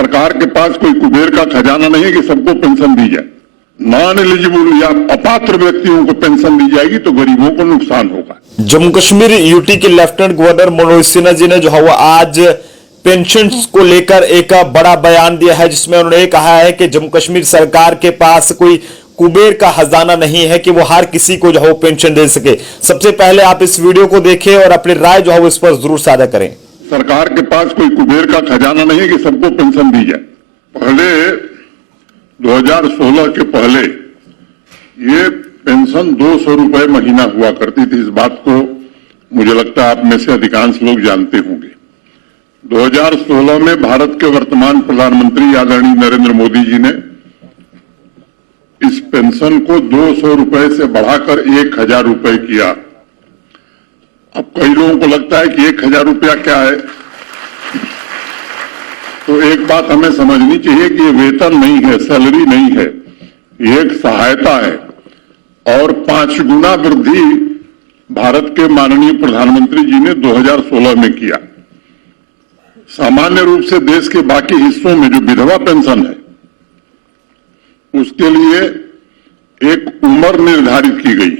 सरकार के पास कोई कुबेर का खजाना नहीं है कि सबको पेंशन दी जाए। नॉन एलिजिबल या अपात्र व्यक्तियों को पेंशन दी जाएगी तो गरीबों को नुकसान होगा। जम्मू कश्मीर यूटी के लेफ्टिनेंट गवर्नर मनोज सिन्हा जी ने जो है वो आज पेंशन को लेकर एक बड़ा बयान दिया है, जिसमें उन्होंने कहा है कि जम्मू कश्मीर सरकार के पास कोई कुबेर का खजाना नहीं है कि वो हर किसी को जो है वो पेंशन दे सके। सबसे पहले आप इस वीडियो को देखें और अपनी राय जो है वो इस पर जरूर साझा करें। सरकार के पास कोई कुबेर का खजाना नहीं है कि सबको पेंशन दी जाए। पहले 2016 के पहले ये पेंशन 200 रुपए महीना हुआ करती थी। इस बात को मुझे लगता है आप में से अधिकांश लोग जानते होंगे। 2016 में भारत के वर्तमान प्रधानमंत्री आदरणीय नरेंद्र मोदी जी ने इस पेंशन को 200 रुपए से बढ़ाकर 1000 रुपए किया। अब कई लोगों को लगता है कि 1000 रुपया क्या है, तो एक बात हमें समझनी चाहिए कि ये वेतन नहीं है, सैलरी नहीं है, ये एक सहायता है। और 5 गुना वृद्धि भारत के माननीय प्रधानमंत्री जी ने 2016 में किया। सामान्य रूप से देश के बाकी हिस्सों में जो विधवा पेंशन है उसके लिए एक उम्र निर्धारित की गई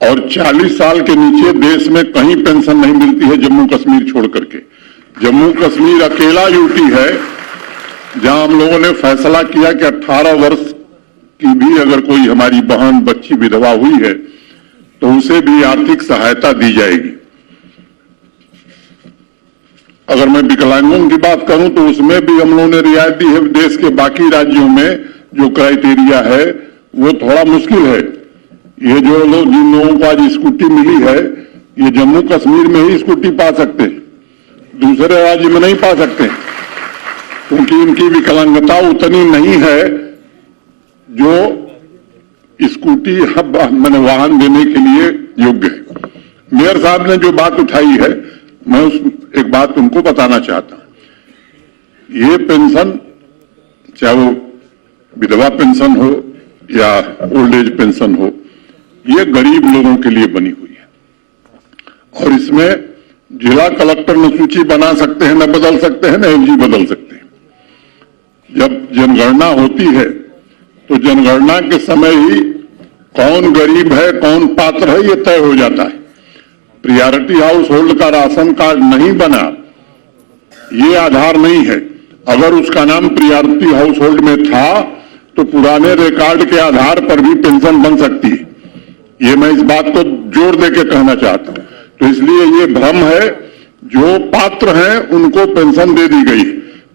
और 40 साल के नीचे देश में कहीं पेंशन नहीं मिलती है, जम्मू कश्मीर छोड़ करके। जम्मू कश्मीर अकेला यूटी है जहां हम लोगों ने फैसला किया कि 18 वर्ष की भी अगर कोई हमारी बहन बच्ची विधवा हुई है तो उसे भी आर्थिक सहायता दी जाएगी। अगर मैं विकलांगों की बात करूं तो उसमें भी हम लोगों ने रियायत दी है। देश के बाकी राज्यों में जो क्राइटेरिया है वो थोड़ा मुश्किल है। ये जो लोग जिन लोगों को आज स्कूटी मिली है ये जम्मू कश्मीर में ही स्कूटी पा सकते हैं, दूसरे राज्य में नहीं पा सकते, क्योंकि इनकी विकलांगता उतनी नहीं है जो स्कूटी मैंने वाहन देने के लिए योग्य है। मेयर साहब ने जो बात उठाई है मैं उस एक बात उनको बताना चाहता हूं। ये पेंशन चाहे वो विधवा पेंशन हो या ओल्ड एज पेंशन हो, ये गरीब लोगों के लिए बनी हुई है और इसमें जिला कलेक्टर न सूची बना सकते हैं, न बदल सकते हैं, न एलजी बदल सकते हैं। जब जनगणना होती है तो जनगणना के समय ही कौन गरीब है कौन पात्र है ये तय हो जाता है। प्रियॉरिटी हाउस होल्ड का राशन कार्ड नहीं बना ये आधार नहीं है। अगर उसका नाम प्रियॉरिटी हाउस होल्ड में था तो पुराने रिकॉर्ड के आधार पर भी पेंशन बन सकती है। ये मैं इस बात को जोर देके कहना चाहता हूं। तो इसलिए ये भ्रम है, जो पात्र हैं उनको पेंशन दे दी गई,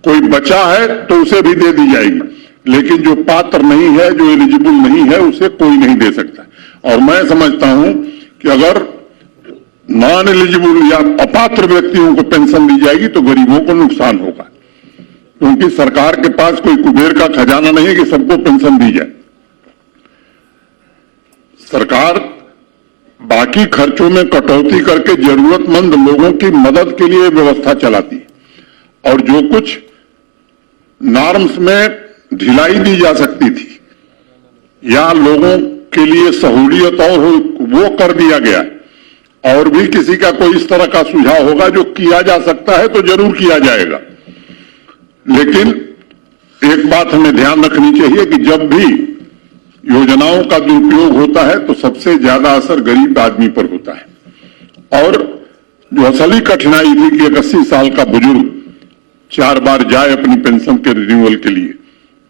कोई बचा है तो उसे भी दे दी जाएगी, लेकिन जो पात्र नहीं है, जो एलिजिबल नहीं है, उसे कोई नहीं दे सकता। और मैं समझता हूं कि अगर नॉन एलिजिबल या अपात्र व्यक्तियों को पेंशन दी जाएगी तो गरीबों को नुकसान होगा, क्योंकि सरकार के पास कोई कुबेर का खजाना नहीं है कि सबको पेंशन दी जाए। सरकार बाकी खर्चों में कटौती करके जरूरतमंद लोगों की मदद के लिए व्यवस्था चलाती है और जो कुछ नॉर्म्स में ढिलाई दी जा सकती थी या लोगों के लिए सहूलियत और हो वो कर दिया गया। और भी किसी का कोई इस तरह का सुझाव होगा जो किया जा सकता है तो जरूर किया जाएगा, लेकिन एक बात हमें ध्यान रखनी चाहिए कि जब भी योजनाओं का दुरुपयोग होता है तो सबसे ज्यादा असर गरीब आदमी पर होता है। और जो असली कठिनाई थी कि एक 80 साल का बुजुर्ग 4 बार जाए अपनी पेंशन के रिन्यूअल के लिए,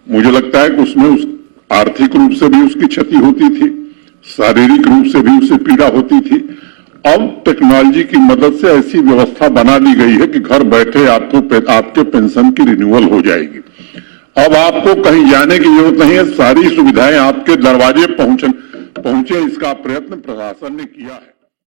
मुझे लगता है कि उसमें उस आर्थिक रूप से भी उसकी क्षति होती थी, शारीरिक रूप से भी उसे पीड़ा होती थी। अब टेक्नोलॉजी की मदद से ऐसी व्यवस्था बना दी गई है कि घर बैठे आपके पेंशन की रिन्यूअल हो जाएगी। अब आपको कहीं जाने की जरूरत नहीं है, सारी सुविधाएं आपके दरवाजे पहुंचे, इसका प्रयत्न प्रशासन ने किया है।